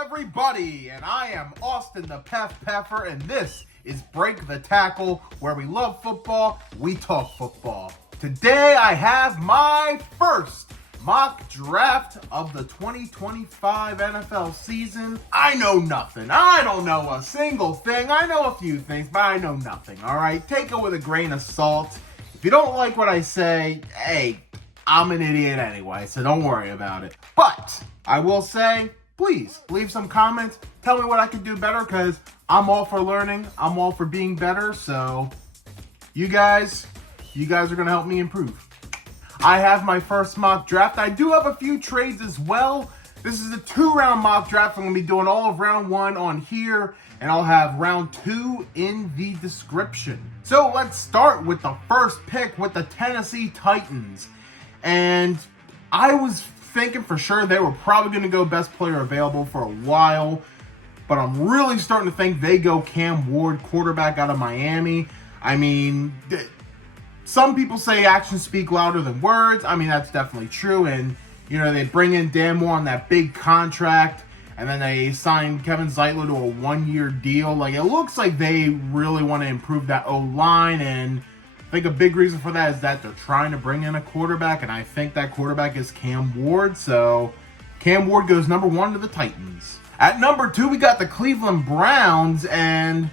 everybody, and I am Austin the Pef Peffer, and this is Break the Tackle, where we love football, we talk football. Today I have my first mock draft of the 2025 NFL season. I know nothing. I don't know a single thing. I know a few things, but I know nothing, alright? Take it with a grain of salt. If you don't like what I say, hey, I'm an idiot anyway, so don't worry about it. But I will say, please leave some comments. Tell me what I could do better, because I'm all for learning. I'm all for being better. So you guys are going to help me improve. I have my first mock draft. I do have a few trades as well. This is a 2-round mock draft. I'm going to be doing all of round 1 on here, and I'll have round 2 in the description. So let's start with the first pick with the Tennessee Titans. And I was thinking for sure they were probably going to go best player available for a while, but I'm really starting to think they go Cam Ward, quarterback out of Miami. I mean, some people say actions speak louder than words. I mean, that's definitely true. And, you know, they bring in Dan Moore on that big contract, and then they sign Kevin Zeitler to a 1-year deal. Like, it looks like they really want to improve that O-line, and I think a big reason for that is that they're trying to bring in a quarterback, and I think that quarterback is Cam Ward. So Cam Ward goes number 1 to the Titans. At number 2, we got the Cleveland Browns, and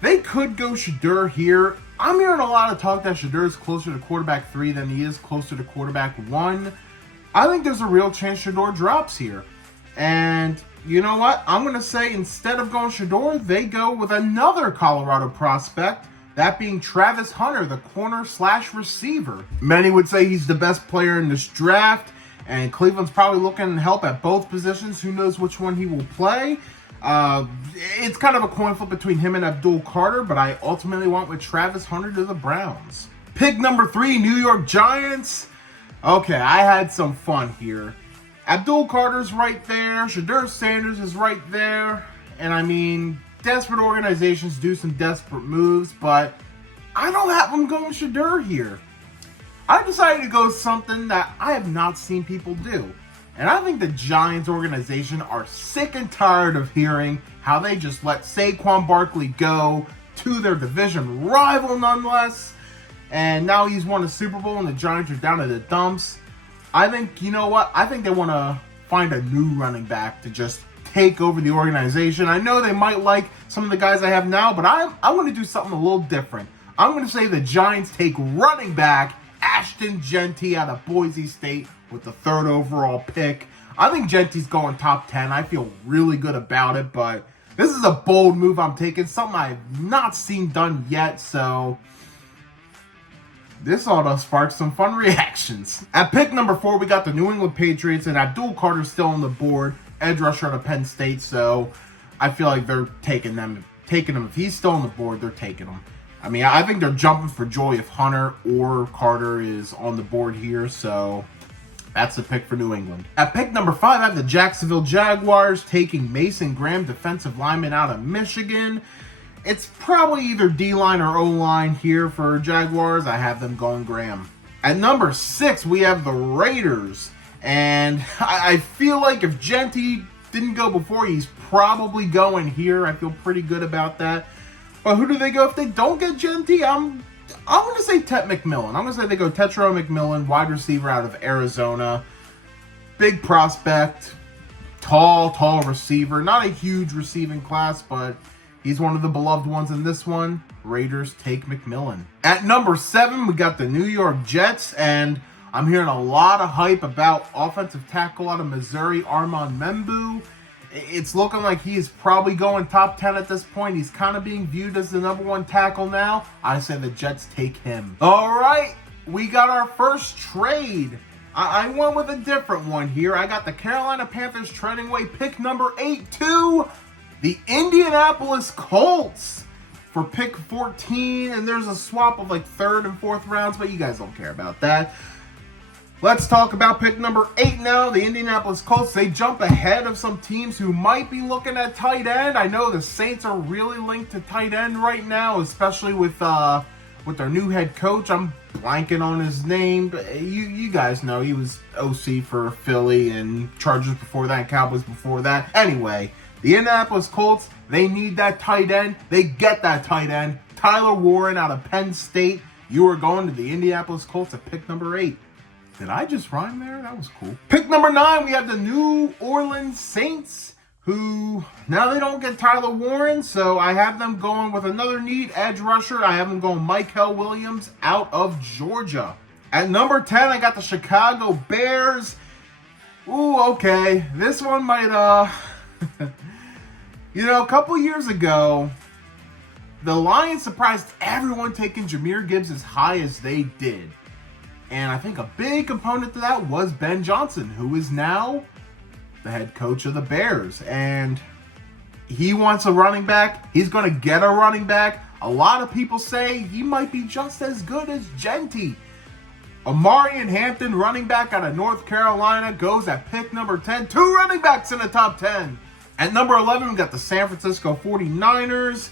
they could go Shedeur here. I'm hearing a lot of talk that Shedeur is closer to quarterback 3 than he is closer to quarterback 1. I think there's a real chance Shedeur drops here. And you know what? I'm going to say instead of going Shedeur, they go with another Colorado prospect, that being Travis Hunter, the corner/receiver. Many would say he's the best player in this draft, and Cleveland's probably looking to help at both positions. Who knows which one he will play? It's kind of a coin flip between him and Abdul, but I ultimately went with Travis Hunter to the Browns. Pick number 3, New York Giants. Okay, I had some fun here. Abdul Carter's right there. Shedeur Sanders is right there. And I mean, desperate organizations do some desperate moves, but I don't have them going Shedeur here. I decided to go with something that I have not seen people do. And I think the Giants organization are sick and tired of hearing how they just let Saquon Barkley go to their division rival nonetheless. And now he's won a Super Bowl and the Giants are down in the dumps. I think, you know what? I think they want to find a new running back to just take over the organization. I know they might like some of the guys I have now, but I want to do something a little different. I'm going to say the Giants take running back Ashton Jeanty out of Boise State with the 3rd overall pick. I think Jeanty's going top 10. I feel really good about it, but this is a bold move I'm taking, something I've not seen done yet, so this ought to spark some fun reactions. At pick number 4, we got the New England Patriots, and Abdul Carter's still on the board, edge rusher out of Penn State, so I feel like they're taking him. If he's still on the board, they're taking him. I mean, I think they're jumping for joy if Hunter or Carter is on the board here, so that's the pick for New England. At pick number 5, I have the Jacksonville Jaguars taking Mason Graham, defensive lineman out of Michigan. It's probably either D-line or O-line here for Jaguars. I have them going Graham. At number 6, we have the Raiders. And I feel like if Jeanty didn't go before, he's probably going here. I feel pretty good about that. But who do they go if they don't get Jeanty? I'm going to say McMillan. I'm going to say they go Tetairoa McMillan, wide receiver out of Arizona. Big prospect. Tall receiver. Not a huge receiving class, but he's one of the beloved ones in this one. Raiders take McMillan. At number 7, we got the New York Jets, and I'm hearing a lot of hype about offensive tackle out of Missouri, Armand Membou. It's looking like he is probably going top 10 at this point. He's kind of being viewed as the number 1 tackle now. I say the Jets take him. All right, we got our first trade. I went with a different one here. I got the Carolina Panthers trading away pick number 8 to the Indianapolis Colts for pick 14. And there's a swap of like 3rd and 4th rounds, but you guys don't care about that. Let's talk about pick number 8 now, the Indianapolis Colts. They jump ahead of some teams who might be looking at tight end. I know the Saints are really linked to tight end right now, especially with with their new head coach. I'm blanking on his name, but you guys know he was OC for Philly and Chargers before that, and Cowboys before that. Anyway, the Indianapolis Colts, they need that tight end. They get that tight end. Tyler Warren out of Penn State. You are going to the Indianapolis Colts at pick number 8. Did I just rhyme there? That was cool. Pick number 9, we have the New Orleans Saints, who, now they don't get Tyler Warren, so I have them going with another need edge rusher. I have them going Mykel Williams out of Georgia. At number 10, I got the Chicago Bears. Ooh, okay. This one might, a couple years ago, the Lions surprised everyone taking Jahmyr Gibbs as high as they did. And I think a big component to that was Ben Johnson, who is now the head coach of the Bears. And he wants a running back. He's going to get a running back. A lot of people say he might be just as good as Jeanty. Omarion Hampton, running back out of North Carolina, goes at pick number 10. 2 running backs in the top 10. At number 11, we got the San Francisco 49ers.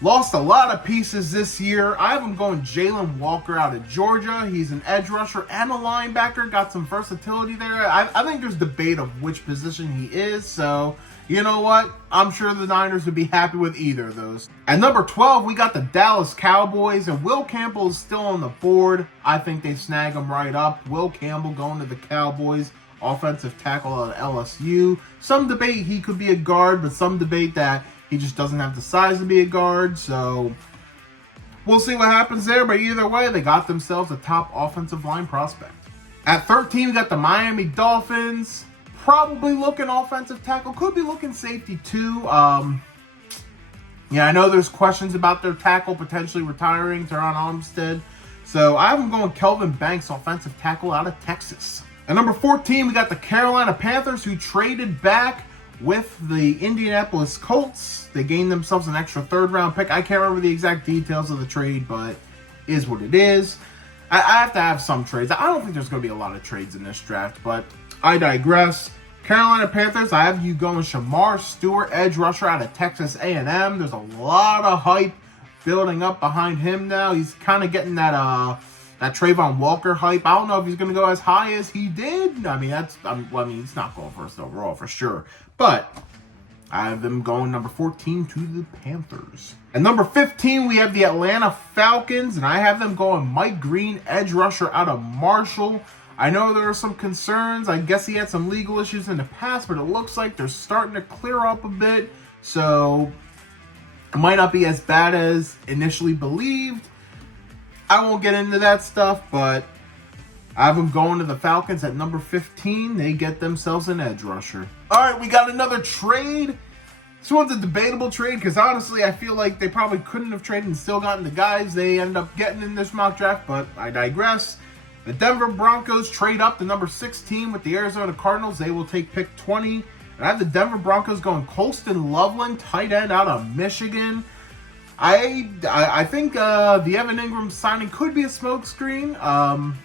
Lost a lot of pieces this year. I have him going Jalen Walker out of Georgia. He's an edge rusher and a linebacker. Got some versatility there. I think there's debate of which position he is. So, you know what? I'm sure the Niners would be happy with either of those. At number 12, we got the Dallas Cowboys. And Will Campbell is still on the board. I think they snag him right up. Will Campbell going to the Cowboys. Offensive tackle at LSU. Some debate he could be a guard, but some debate that he just doesn't have the size to be a guard, so we'll see what happens there. But either way, they got themselves a top offensive line prospect. At 13, we got the Miami Dolphins. Probably looking offensive tackle. Could be looking safety too. I know there's questions about their tackle potentially retiring, Teron Armstead. So I have them going Kelvin Banks, offensive tackle out of Texas. At number 14, we got the Carolina Panthers, who traded back with the Indianapolis Colts. They gained themselves an extra 3rd-round pick. I can't remember the exact details of the trade, but is what it is. I have to have some trades. I don't think there's going to be a lot of trades in this draft, but I digress. Carolina Panthers, I have you going Shemar, Stewart, edge rusher out of Texas A&M. There's a lot of hype building up behind him now. He's kind of getting that Trayvon Walker hype. I don't know if he's going to go as high as he did. I mean, he's not going first overall for sure. But I have them going number 14 to the Panthers. At number 15, we have the Atlanta Falcons, and I have them going Mike Green, edge rusher out of Marshall. I know there are some concerns. I guess he had some legal issues in the past, but it looks like they're starting to clear up a bit. So it might not be as bad as initially believed. I won't get into that stuff, but I have them going to the Falcons at number 15. They get themselves an edge rusher. All right, we got another trade. This one's a debatable trade because honestly, I feel like they probably couldn't have traded and still gotten the guys they end up getting in this mock draft, but I digress. The Denver Broncos trade up to number 16 with the Arizona Cardinals. They will take pick 20. And I have the Denver Broncos going Colston Loveland, tight end out of Michigan. I think the Evan Ingram signing could be a smokescreen.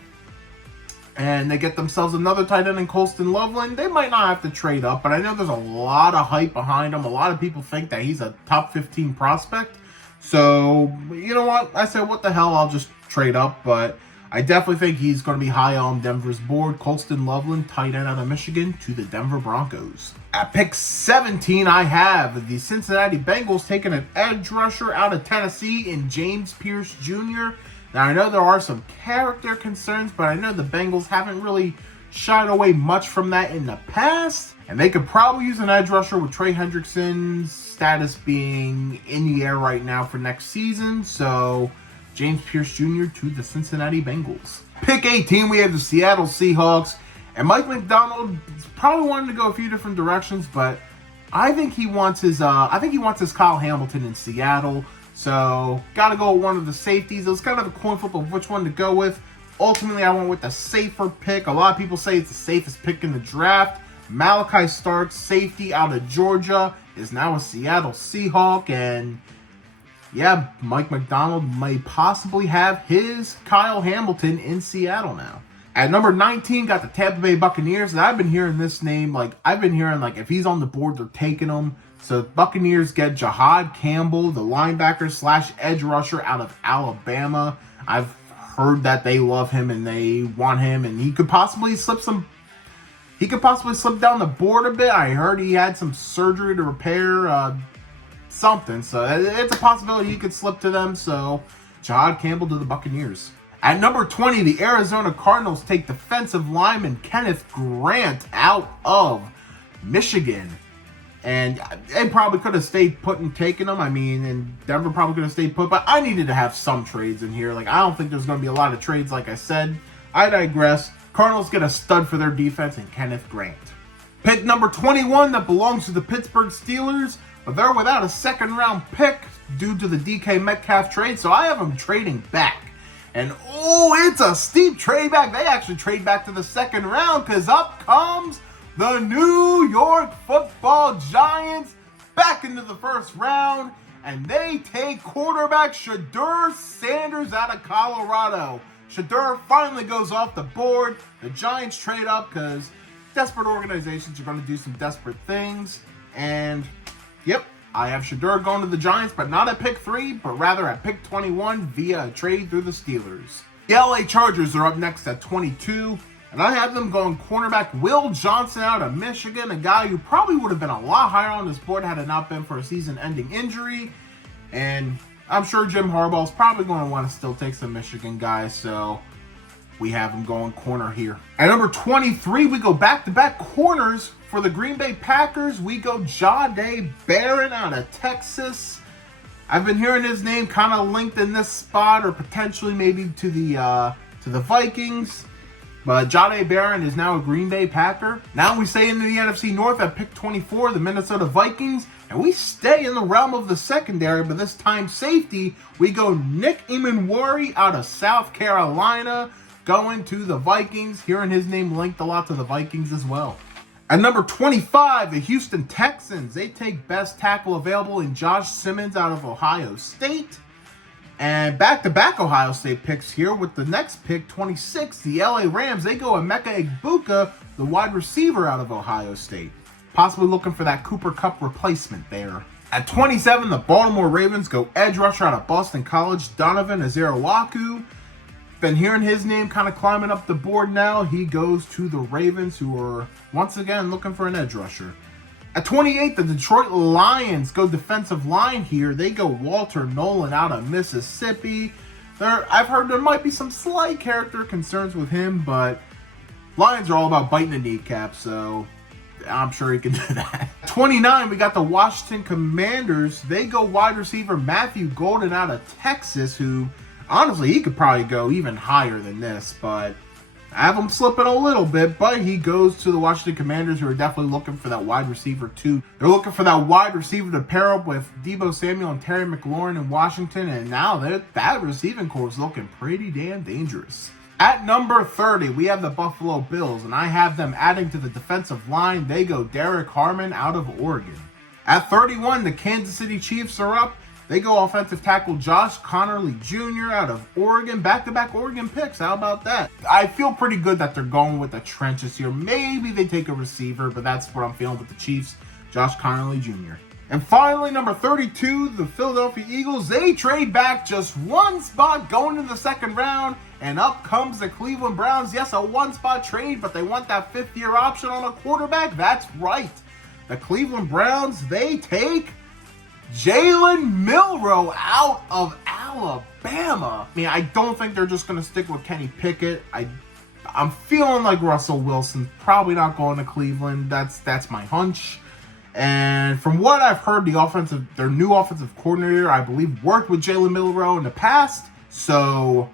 And they get themselves another tight end in Colston Loveland. They might not have to trade up, but I know there's a lot of hype behind him. A lot of people think that he's a top 15 prospect. So, you know what? I said, what the hell? I'll just trade up. But I definitely think he's going to be high on Denver's board. Colston Loveland, tight end out of Michigan, to the Denver Broncos. At pick 17, I have the Cincinnati Bengals taking an edge rusher out of Tennessee in James Pearce Jr. Now, I know there are some character concerns, but I know the Bengals haven't really shied away much from that in the past. And they could probably use an edge rusher with Trey Hendrickson's status being in the air right now for next season. So, James Pearce Jr. to the Cincinnati Bengals. Pick 18, we have the Seattle Seahawks. And Mike McDonald probably wanted to go a few different directions, but I think he wants his Kyle Hamilton in Seattle. So, got to go with one of the safeties. It was kind of a coin flip of which one to go with. Ultimately, I went with the safer pick. A lot of people say it's the safest pick in the draft. Malachi Starks, safety out of Georgia, is now a Seattle Seahawk. And, yeah, Mike McDonald may possibly have his Kyle Hamilton in Seattle now. At number 19, got the Tampa Bay Buccaneers, and I've been hearing this name, if he's on the board, they're taking him. So Buccaneers get Campbell, the linebacker / edge rusher out of Alabama. I've heard that they love him and they want him, and he could possibly slip down the board a bit. I heard he had some surgery to repair something, so it's a possibility he could slip to them. So Campbell to the Buccaneers. At number 20, the Arizona Cardinals take defensive lineman Kenneth Grant out of Michigan. And they probably could have stayed put and taken him. And Denver probably could have stayed put. But I needed to have some trades in here. I don't think there's going to be a lot of trades, like I said. I digress. Cardinals get a stud for their defense in Kenneth Grant. Pick number 21 that belongs to the Pittsburgh Steelers. But they're without a second-round pick due to the DK Metcalf trade. So I have them trading back. And, it's a steep trade back. They actually trade back to the second round because up comes the New York Football Giants back into the first round. And they take quarterback Shedeur Sanders out of Colorado. Shedeur finally goes off the board. The Giants trade up because desperate organizations are going to do some desperate things. And, yep. I have Shedeur going to the Giants, but not at pick 3, but rather at pick 21 via a trade through the Steelers. The LA Chargers are up next at 22, and I have them going cornerback Will Johnson out of Michigan, a guy who probably would have been a lot higher on this board had it not been for a season-ending injury. And I'm sure Jim Harbaugh's probably going to want to still take some Michigan guys, so we have him going corner here. At number 23, we go back-to-back corners. For the Green Bay Packers, we go Jahdae Barron out of Texas. I've been hearing his name kind of linked in this spot, or potentially maybe to the Vikings. But Jahdae Barron is now a Green Bay Packer. Now we stay into the NFC North at pick 24, the Minnesota Vikings. And we stay in the realm of the secondary, but this time safety, we go Nick Emanwari out of South Carolina, going to the Vikings. Hearing his name linked a lot to the Vikings as well. At number 25, the Houston Texans, they take best tackle available in Josh Simmons out of Ohio State. And back-to-back Ohio State picks here with the next pick, 26, the LA Rams, they go Emeka Egbuka, the wide receiver out of Ohio State. Possibly looking for that Cooper Kupp replacement there. At 27, the Baltimore Ravens go edge rusher out of Boston College, Donovan Ezeuruwaku. Been hearing his name kind of climbing up the board now. He goes to the Ravens, who are once again looking for an edge rusher. At 28, the Detroit Lions go defensive line here. They go Walter Nolan out of Mississippi. I've heard there might be some slight character concerns with him, but Lions are all about biting the kneecap, so I'm sure he can do that. At 29, we got the Washington Commanders. They go wide receiver Matthew Golden out of Texas, who honestly, he could probably go even higher than this, but I have him slipping a little bit. But he goes to the Washington Commanders, who are definitely looking for that wide receiver too. They're looking for that wide receiver to pair up with Deebo Samuel and Terry McLaurin in Washington, and now that receiving core is looking pretty damn dangerous. At number 30, we have the Buffalo Bills, and I have them adding to the defensive line. They go Derek Harmon out of Oregon. At 31, the Kansas City Chiefs are up. They go offensive tackle Josh Connerly Jr. out of Oregon. Back-to-back Oregon picks. How about that? I feel pretty good that they're going with the trenches here. Maybe they take a receiver, but that's what I'm feeling with the Chiefs. Josh Connerly Jr. And finally, number 32, the Philadelphia Eagles. They trade back just one spot going to the second round. And up comes the Cleveland Browns. Yes, a one-spot trade, but they want that fifth-year option on a quarterback. That's right. The Cleveland Browns, they take Jalen Milroe out of Alabama. I don't think they're just going to stick with Kenny Pickett. I'm feeling like Russell Wilson's probably not going to Cleveland. That's my hunch. And from what I've heard, their new offensive coordinator, I believe, worked with Jalen Milroe in the past. So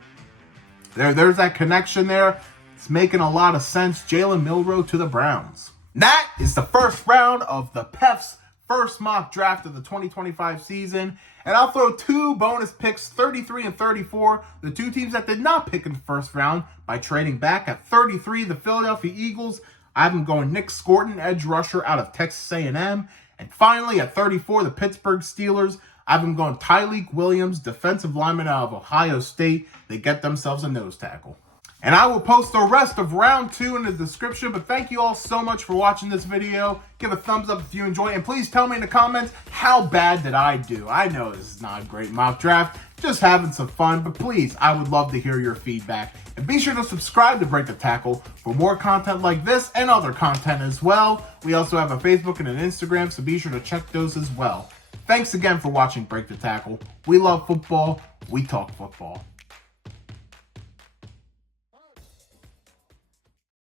there's that connection there. It's making a lot of sense. Jalen Milroe to the Browns. That is the first round of the PEF's first mock draft of the 2025 season. And I'll throw two bonus picks, 33 and 34, the two teams that did not pick in the first round by trading back. At 33, the Philadelphia Eagles, I have them going Nick Scorton, edge rusher out of Texas A&M. And finally, at 34, the Pittsburgh Steelers, I have them going Tyleik Williams, defensive lineman out of Ohio State. They get themselves a nose tackle. And I will post the rest of round 2 in the description. But thank you all so much for watching this video. Give a thumbs up if you enjoy. And please tell me in the comments, how bad did I do? I know this is not a great mock draft. Just having some fun. But please, I would love to hear your feedback. And be sure to subscribe to Break the Tackle for more content like this and other content as well. We also have a Facebook and an Instagram, so be sure to check those as well. Thanks again for watching Break the Tackle. We love football. We talk football.